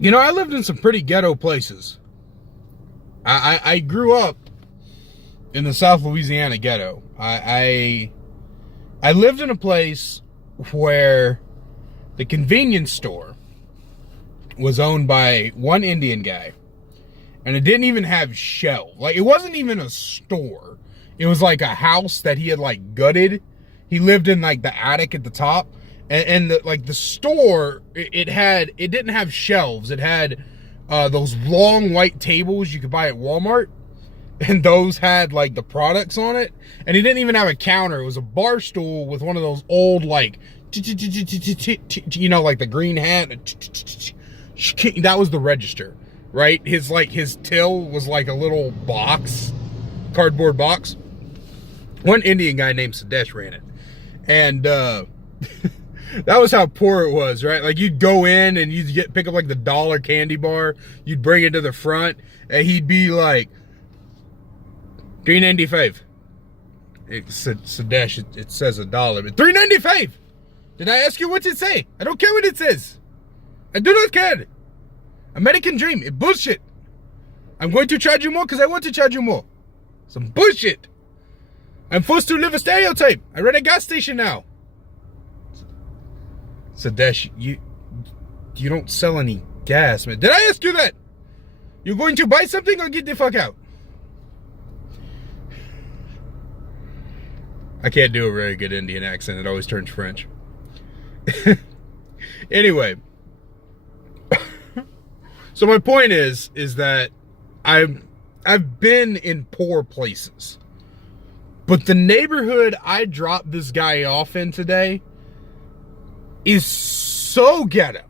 You know, I lived in some pretty ghetto places. I grew up in the South Louisiana ghetto. I lived in a place where the convenience store was owned by one Indian guy, and it didn't even have shelves. Like, it wasn't even a store. It was like a house that he had like gutted. He lived in like the attic at the top, and the store, it didn't have shelves. It had those long white tables you could buy at Walmart, and those had like the products on it. And he didn't even have a counter. It was a bar stool with one of those old like, you know, like the green hat. That was the register, right? His till was like a little box, cardboard box. One Indian guy named Sadesh ran it, and that was how poor it was, right? Like, you'd go in and you'd pick up like the $1 candy bar, you'd bring it to the front, and he'd be like, $3.95. Sadesh, it says $1, but $3.95. Did I ask you what it say? I don't care what it says. I do not care. American dream, it bullshit. I'm going to charge you more because I want to charge you more. Some bullshit. I'm forced to live a stereotype. I run a gas station now. Sadesh, you don't sell any gas, man. Did I ask you that? You going to buy something or get the fuck out? I can't do a very good Indian accent. It always turns French. Anyway. So my point is that I've been in poor places. But the neighborhood I dropped this guy off in today is so ghetto.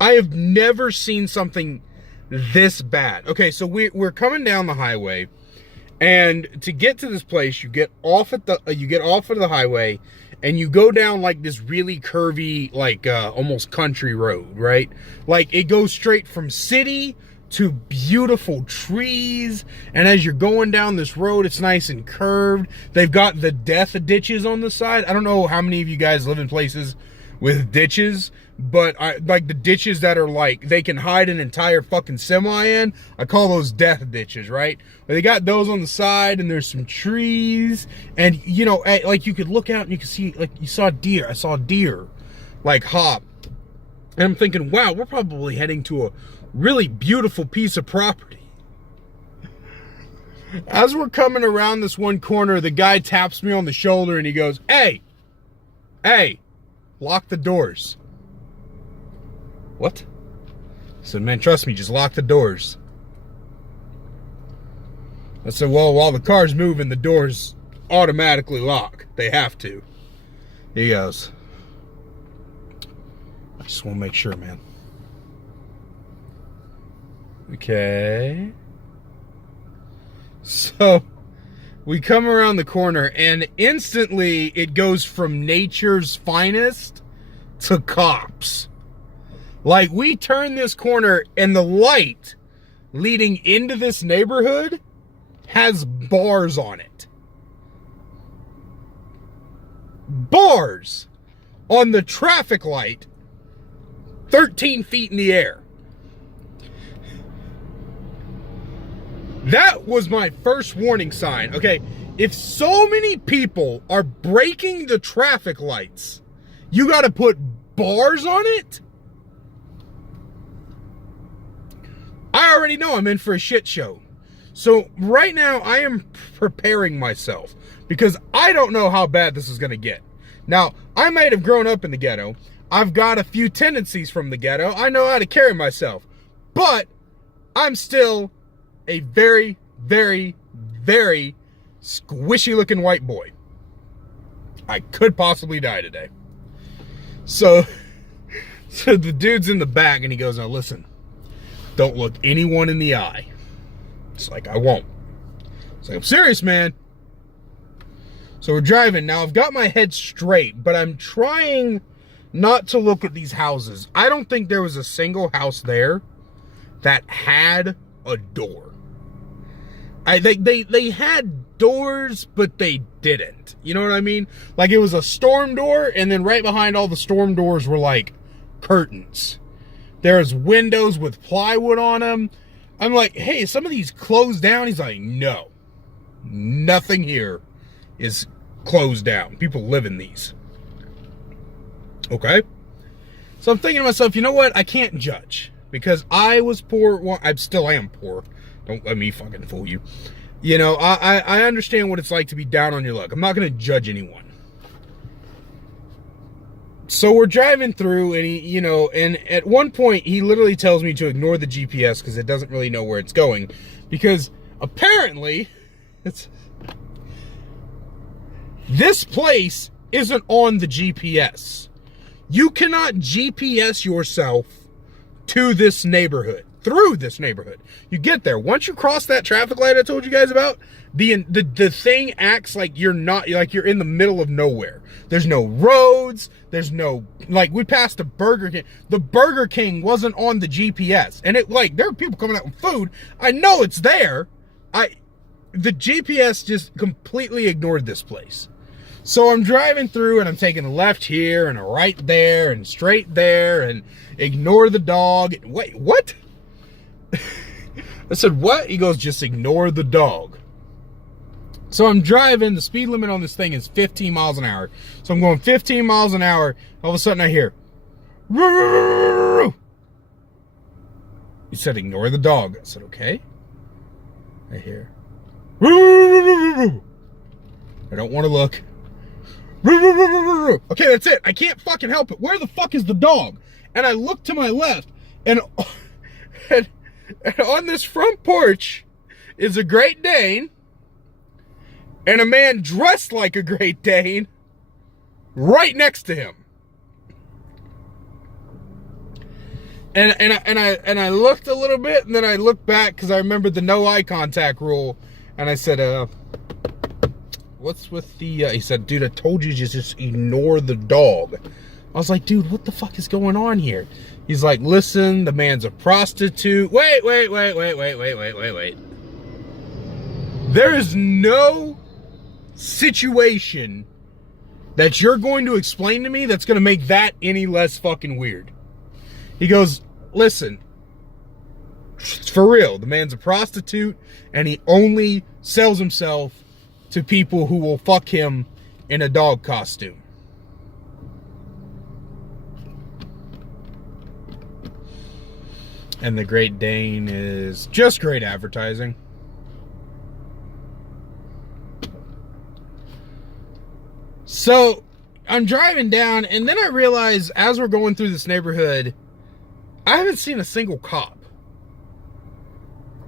I have never seen something this bad. Okay, so we're coming down the highway, and to get to this place, you get off of the highway, and you go down like this really curvy, like almost country road, right? Like, it goes straight from city to beautiful trees, and as you're going down this road, it's nice and curved. They've got the death ditches on the side. I don't know how many of you guys live in places with ditches, but like the ditches that are like, they can hide an entire fucking semi in. I call those death ditches, right? But they got those on the side, and there's some trees, and you know, like, you could look out and you could see, like, you saw deer. I saw deer like hop, and I'm thinking, wow, we're probably heading to a really beautiful piece of property. As we're coming around this one corner, the guy taps me on the shoulder and he goes, hey, lock the doors. What? I said, man, trust me, just lock the doors. I said, well, while the car's moving, the doors automatically lock. They have to. He goes, I just want to make sure, man. Okay. So we come around the corner, and instantly it goes from nature's finest to cops. Like, we turn this corner, and the light leading into this neighborhood has bars on it. Bars on the traffic light 13 feet in the air. That was my first warning sign. Okay, if so many people are breaking the traffic lights, you got to put bars on it? I already know I'm in for a shit show. So right now I am preparing myself because I don't know how bad this is going to get. Now, I might have grown up in the ghetto. I've got a few tendencies from the ghetto. I know how to carry myself. But I'm still a very, very, very squishy looking white boy. I could possibly die today. So the dude's in the back and he goes, now listen, don't look anyone in the eye. It's like, I won't. It's like, I'm serious, man. So we're driving. Now I've got my head straight, but I'm trying not to look at these houses. I don't think there was a single house there that had a door. They had doors, but they didn't. You know what I mean? Like, it was a storm door, and then right behind all the storm doors were like curtains. There's windows with plywood on them. I'm like, hey, some of these closed down? He's like, no. Nothing here is closed down. People live in these. Okay? So I'm thinking to myself, you know what? I can't judge. Because I was poor. Well, I still am poor. Don't let me fucking fool you. You know, I understand what it's like to be down on your luck. I'm not going to judge anyone. So we're driving through, and he, you know, and at one point he literally tells me to ignore the GPS because it doesn't really know where it's going, because apparently this place isn't on the GPS. You cannot GPS yourself to this neighborhood, through this neighborhood. You get there. Once you cross that traffic light I told you guys about, the thing acts like you're not, like you're in the middle of nowhere. There's no roads. There's no, like, we passed a Burger King. The Burger King wasn't on the GPS. And it, like, there are people coming out with food. I know it's there. The GPS just completely ignored this place. So I'm driving through and I'm taking a left here and a right there and straight there and ignore the dog. Wait, what? I said, what? He goes, just ignore the dog. So I'm driving. The speed limit on this thing is 15 miles an hour. So I'm going 15 miles an hour. All of a sudden I hear, he said, ignore the dog. I said, okay. I hear, I don't want to look. Okay, that's it. I can't fucking help it. Where the fuck is the dog? And I look to my left, and on this front porch is a Great Dane and a man dressed like a Great Dane right next to him. And I looked a little bit, and then I looked back because I remembered the no eye contact rule, and I said, what's with the, he said, dude, I told you to just ignore the dog. I was like, dude, what the fuck is going on here? He's like, listen, the man's a prostitute. Wait. There is no situation that you're going to explain to me that's going to make that any less fucking weird. He goes, listen, for real, the man's a prostitute and he only sells himself to people who will fuck him in a dog costume. And the Great Dane is just great advertising. So I'm driving down, and then I realize as we're going through this neighborhood, I haven't seen a single cop.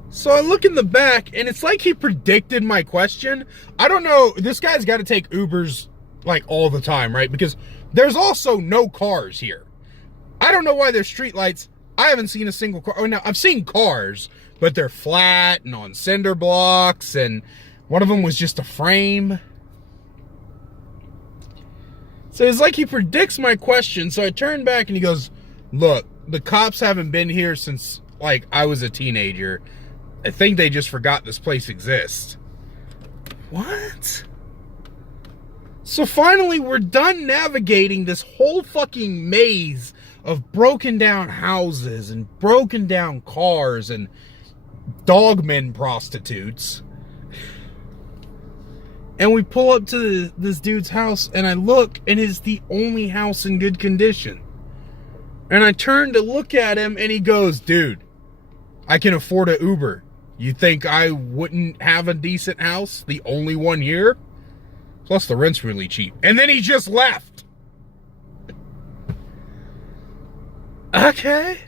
So I look in the back, and it's like he predicted my question. I don't know. This guy's got to take Ubers like all the time, right? Because there's also no cars here. I don't know why there's streetlights. I haven't seen a single car. Oh, no, I've seen cars, but they're flat and on cinder blocks, and one of them was just a frame. So it's like he predicts my question. So I turn back and he goes, look, the cops haven't been here since like I was a teenager. I think they just forgot this place exists. What? So finally we're done navigating this whole fucking maze of broken down houses and broken down cars and dogmen prostitutes. And we pull up to this dude's house, and I look, and it's the only house in good condition. And I turn to look at him, and he goes, dude, I can afford an Uber. You think I wouldn't have a decent house? The only one here? Plus the rent's really cheap. And then he just left. Okay.